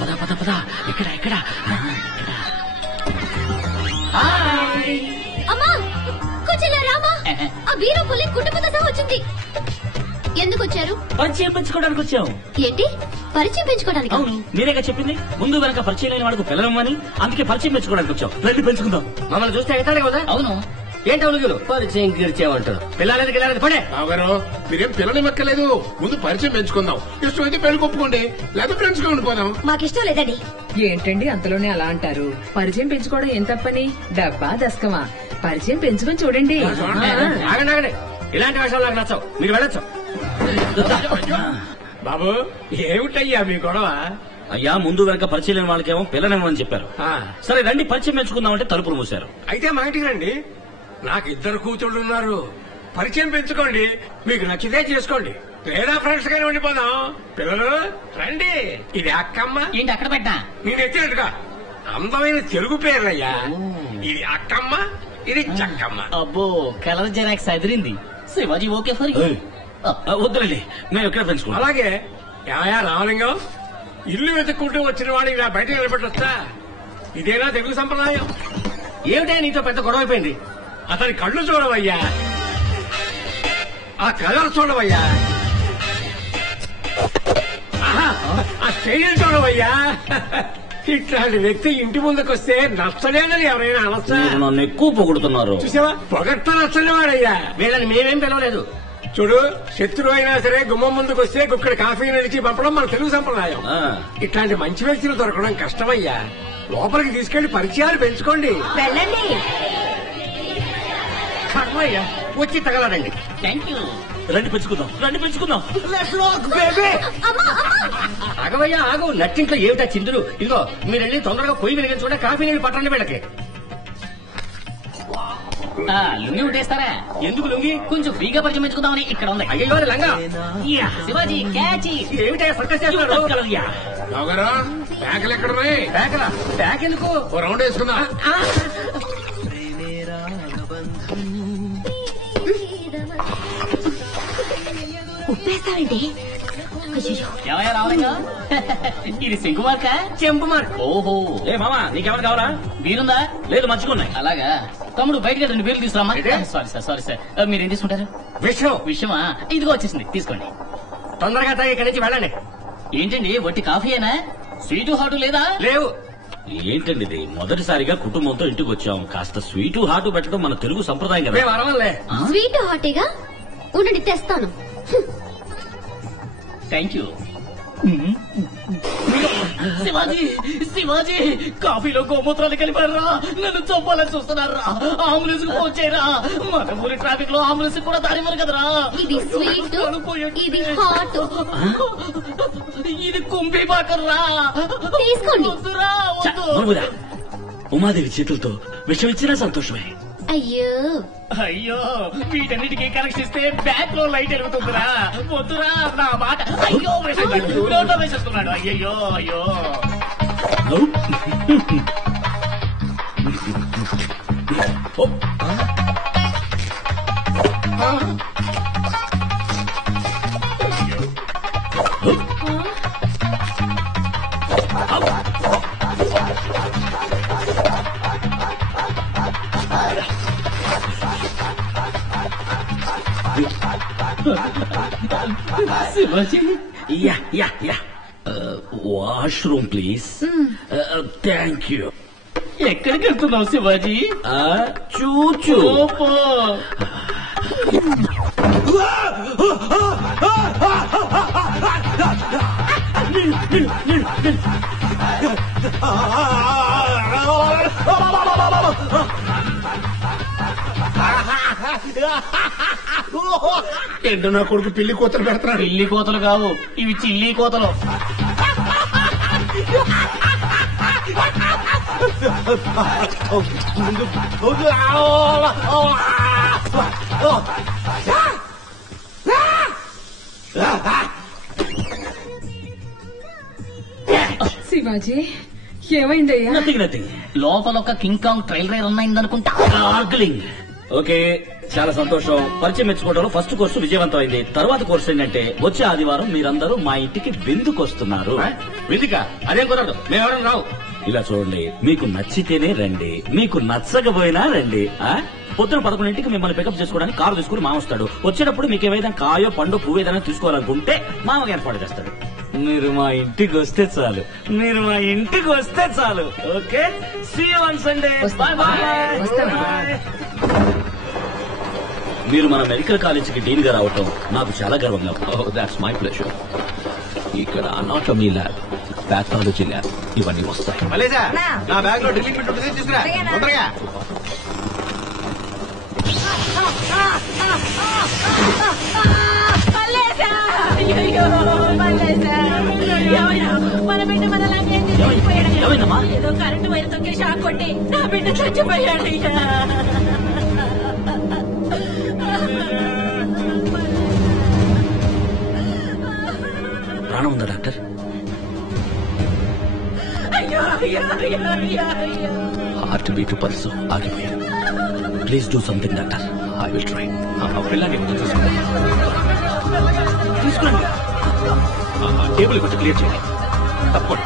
పద పద పద. ఇక్కడ ఇక్కడ అమ్మా కూర్చోలే రామా. ఆ వీరో పులి కుటుంబంతో సహా వచ్చింది. ఎందుకు వచ్చారు? పరిచయం పెంచుకోవడానికి వచ్చాము. ఏంటి పరిచయం పెంచుకోవడానికి? అవును, మీరేగా చెప్పింది ముందు వెనక పరిచయం లేని వాడికి పిల్లలమ్మని. అందుకే పరిచయం పెంచుకోవడానికి వచ్చాం. రండి పెంచుకుందాం. మమ్మల్ని చూస్తే అవుతాడు కదా. అవును, ఏంటి అవును పరిచయం గిరిచేమంటారు. పిల్లలకి పడే బావగారు మీరేం పిల్లలు మెక్కలేదు. ముందు పరిచయం పెంచుకుందాం. ఇష్టమైతే పెళ్లి కొప్పుకోండి, లేదా ఫ్రెండ్స్ గా ఉండిపోదాం. మాకిష్టం లేదండి. ఏంటండి అంతలోనే అలా అంటారు? పరిచయం పెంచుకోవడం ఏం తప్పని? డబ్బా దశకమా? పరిచయం పెంచుకొని చూడండి. ఆగండి ఆగండి, ఇలాంటి విషయాలు నాకు నచ్చవు. మీరు వెళ్ళొచ్చు. బాబు ఏమిటయ్యా మీ గొడవ? అయ్యా ముందు వెనక పరిచయం లేని వాళ్ళకేమో పిల్లలేమని చెప్పారు. సరే రండి పరిచయం పెంచుకుందామంటే తలుపులు మూశారు. అయితే మా ఇంటికి రండి. నాకు 2 కూతుళ్ళు ఉన్నారు. పరిచయం పెంచుకోండి, మీకు నచ్చితే చేసుకోండి, లేదా ఫ్రెండ్స్ గానే ఉండిపోదాం. పిల్లలు రండి. ఇది అక్కమ్మ. ఏంటి అక్కడ పెట్టా? నేను ఎత్తినట్టుగా అందమైన తెలుగు పేర్లయ్యా. ఇది అక్కమ్మ, ఇది చక్కమ్మ. అబ్బో colour xerox Adirindi. Shivaji okay for వద్దులండి, మేము ఎక్కడ పెంచుకోవాలి. అలాగే యాయా రామలింగం, ఇల్లు వెతుక్కుంటూ వచ్చిన వాడు ఇలా బయట నిలబెట్టొచ్చా? ఇదేనా తెలుగు సంప్రదాయం? ఏమిటా నీతో పెద్ద గొడవ అయిపోయింది? అతని కళ్ళు చూడవయ్యా, ఆ కలర్ చూడవయ్యా, ఆ స్టైల్ చూడవయ్యా. ఇట్లాంటి వ్యక్తి ఇంటి ముందుకొస్తే నచ్చలేదని ఎవరైనా అనొచ్చా? నన్ను ఎక్కువ పొగుడుతున్నారు. చూసావా, పొగట్ట నచ్చని వాడయ్యా. వీళ్ళని మేమేం పిలవలేదు. చూడు, శత్రువు అయినా సరే గుమ్మం ముందుకు వస్తే గుక్కడ కాఫీ నడిచి పంపడం మన తెలుగు సంప్రదాయం. ఇట్లాంటి మంచి వ్యక్తులు దొరకడం కష్టమయ్యా. లోపలికి తీసుకెళ్లి పరిచయాలు పెంచుకోండి. వెళ్ళండి. కర్మయ్యా, వచ్చి తగలడండి. Thank you. రండి పెంచుకుందాం, రండి పెంచుకుందాం. ఆగవయ్యా ఆగు. నట్టింట్లో ఏమిటా చిందులు? ఇదిగో మీరు వెళ్ళి తొందరగా పొయ్యి వెలిగించుకుంటే కాఫీ నీళ్ళు పట్టండి వీళ్ళకి. లుంగి ఉట్టేస్తారా? ఎందుకు లుంగి? కొంచెం ఫ్రీగా పరిచయం పెంచుకుందామని ఇక్కడ ఉంది. అయ్యో లంగా. శివాజీ క్యాచ్. ఏమిటా సర్కస్ చేస్తున్నారు? బావగారు బ్యాగులు ఎక్కడున్నాయి? బ్యాగ్ బ్యాగ్ ఎందుకు? ఓ రౌండ్ వేసుకుందాం. ఉప్పేస్తావండి. ఏమయ్యా రావలింగా, ఇది సింకు మార్క చెంపు మార్క్. ఓహో. ఏ మామా నీకేమైనా కావాలా? బీరుందా? లేదు మంచుకున్నాయి. అలాగా తమ్ముడు బయటకి 2 బీర్లు తీసుకురామా. Sorry sir, sorry sir. మీరేం తీసుకుంటారు? విషయం. విషయమా? ఇదిగో వచ్చేసింది, తీసుకోండి. తొందరగా తాగి ఇక్కడి నుంచి వెళ్ళండి. ఏంటండి వట్టి కాఫీయేనా? స్వీటు హాటు లేదా? లేవు. ఏంటండి ఇది? మొదటిసారిగా కుటుంబంతో ఇంటికి వచ్చాం. కాస్త స్వీటు హాటు పెట్టడం మన తెలుగు సంప్రదాయం కదా. మేము అరవలే. స్వీట్ హాటీగా ఉండండి, తెస్తాను. Thank you. శివాజీ, శివాజీ కాఫీలో గోమూత్రాలు కలిపారా? నన్ను చంపాలని చూస్తున్నారా? అంబులెన్స్ కు ఫోన్ చేయరా? మన ఊరి ట్రాఫిక్ లో అంబులెన్స్ కూడా దారివ్వరు కదరా. ఇది స్వీట్, ఇది హాట్. ఇది కుంభీ పాకర్రా. తీసుకోండి. ఉమాదేవి చేతులతో విషం ఇచ్చినా సంతోషమే. అయ్యో అయ్యో, వీటన్నిటికీ కనెక్షన్ ఇస్తే బ్యాక్ లో లైట్ ఎలుగుతుందిరా. వద్దురా నా మాట. అయ్యో వేసేస్తున్నాడు. అయ్యో అయ్యో. Shivaji, yeah yeah yeah. Washroom please. Thank you. ఎక్కడికి వెళ్తున్నావు శివాజీ? చూచూ. ఏంటో నా కొడుకు పిల్లి కోతలు పెడతాడు. పిల్లి కోతలు కావు, ఇవి చిల్లి కోతలు. శివాజీ ఏమైందయ్యా? Nothing nothing. లోపల ఒక కింగ్ కాంగ్ ట్రైల్ రైడ్ ఉన్నాయిందనుకుంటా. ఆర్గ్లింగ్. ఓకే చాలా సంతోషం. పరిచయం మెచ్చుకోవడంలో ఫస్ట్ కోర్సు విజయవంతమైంది. తర్వాత కోర్సు ఏంటంటే వచ్చే ఆదివారం మీరందరూ మా ఇంటికి విందుకొస్తున్నారు. విందుక అదేం కుదరదు, మేమెవరం రావు. ఇలా చూడండి, మీకు నచ్చితేనే రండి, మీకు నచ్చకపోయినా రండి. పొద్దున 11ంటికి మిమ్మల్ని పికప్ చేసుకోవడానికి కారు తీసుకుని మామ వస్తాడు. వచ్చేటప్పుడు మీకు ఏదైనా కాయో పండు పువ్వు ఏదైనా తీసుకోవాలనుకుంటే మామకి ఏర్పాటు చేస్తాడు. మీరు మా ఇంటికి వస్తే చాలు, మీరు మా ఇంటికి వస్తే చాలు. Okay, see you on Sunday. Bye bye. మీరు మన మెడికల్ కాలేజీకి డీన్ గా రావటం నాకు చాలా గర్వంగా. That's my pleasure. ఇక్కడ అనాటమీ ల్యాబ్, పాథాలజీ ల్యాబ్ ఇవన్నీ వస్తాయి. నా బ్యాగ్ లో డ్రిల్లింగ్ బిట్ ఉంటుంది, తీసుకురా తొందరగా. మన బిడ్డ మనలాగే ఏదో కరెంటు వైర్ తొక్కి షాక్ కొట్టి నా బిడ్డ చచ్చిపోయాడు. ప్రాణం ఉందా డాక్టర్? హార్ట్ బీట్ పల్స్ ఆగిపోయాడు. Please do something doctor. I will try. పిల్లాన్ని తీసుకురండి. టేబుల్ కొంచెం క్లియర్ చేయండి. తప్పండి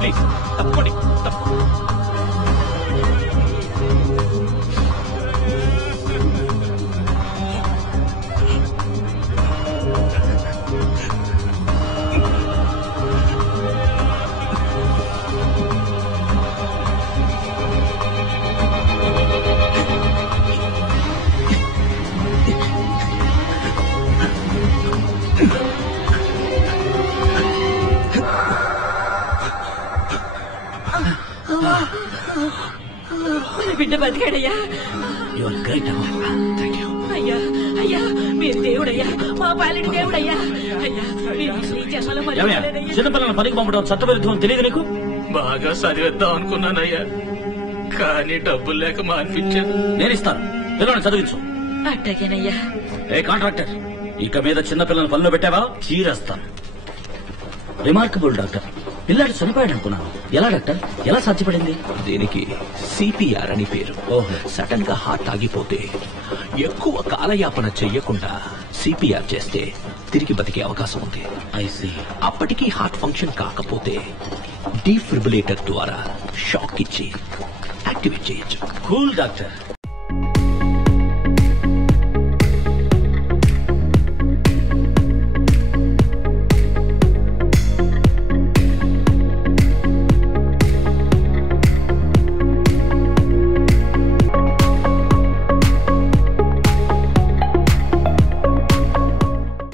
ప్లీజ్, తప్పండి తప్పండి. బిడ్డ బతికాడయ్యా. అయ్యా అయ్యా, మీరు దేవుడయ్యా, మా పాలిటి దేవుడయ్యా. అయ్యా, చిన్నపిల్లల పనికి పంపడం చట్టవిరుద్ధం తెలియదు నీకు? బాగా చదివేద్దాం అనుకున్నానయ్యా, కానీ డబ్బులు లేక మానిపించాను. నేను ఇస్తాను, పిల్లల్ని చదివించు. అట్టగేనయ్యా. ఏ కాంట్రాక్టర్, ఇక మీద చిన్నపిల్లల పనిలో పెట్టావా చీరేస్తాను. Remarkable doctor. పిల్లాడు చనిపోయాడు అనుకున్నాను. ఎలా డాక్టర్, ఎలా సాధ్యపడింది? దీనికి సిపిఆర్ అని పేరు. ఓహో. సడన్ గా హార్ట్ ఆగిపోతే ఎక్కువ కాలయాపన చెయ్యకుండా సిపిఆర్ చేస్తే తిరిగి బతికే అవకాశం ఉంది. I see. అప్పటికీ హార్ట్ ఫంక్షన్ కాకపోతే డీఫిబ్రిలేటర్ ద్వారా షాక్ ఇచ్చి యాక్టివేట్ చేయొచ్చు. Cool doctor.